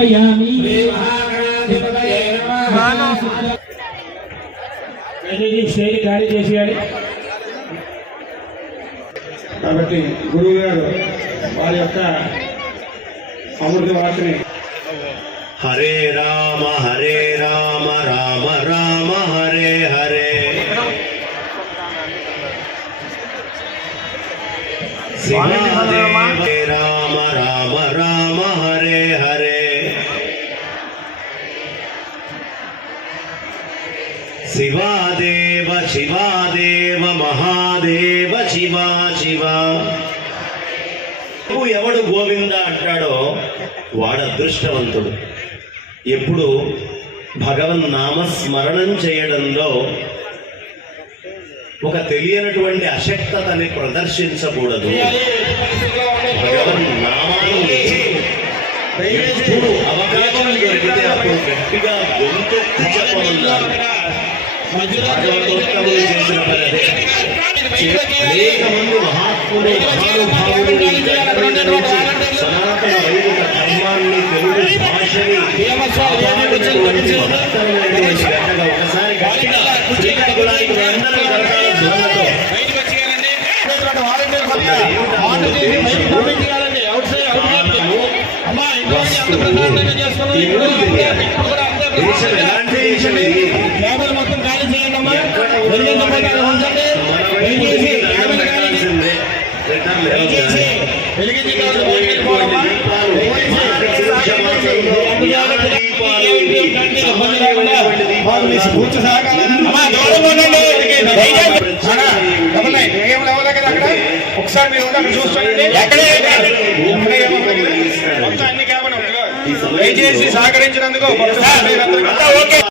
సమర్పయామి. స్టేజ్ ఖాళీ చేసేయాలి. కాబట్టి గురువు గారు వారి యొక్క అమృత వార్తని హరే రామ రామ రామ హరే హరే శివాదేవ రామ రామ హరే హరే శివాదేవ మహాదేవ శివా శివా. ఎవడు గోవింద అంటాడో వాడు అదృష్టవంతుడు. ఎప్పుడు భగవన్ నామస్మరణం చేయడంలో ఒక తెలియనటువంటి అశక్తతని ప్రదర్శించకూడదు. భగవన్ నామాన్ని ఎప్పుడు అవకాశం దొరికితే అప్పుడు గట్టిగా గొంతు చెప్పనున్నారు. భాగవతోత్తములు చేసిన పని అదే. అనేక మంది మహాత్ములు మహానుభావులు సనాతన వైదిక ధర్మాన్ని తెలుగు భాషని ఒకసారి శ్రీకాకుళానికి అందరూ కరకాల ధ్వనులతో దేశం ఎలాంటి దేశం ఇది? ఒకసారి మీరు అక్కడ చూసుకోండి. దయచేసి సహకరించినందుకు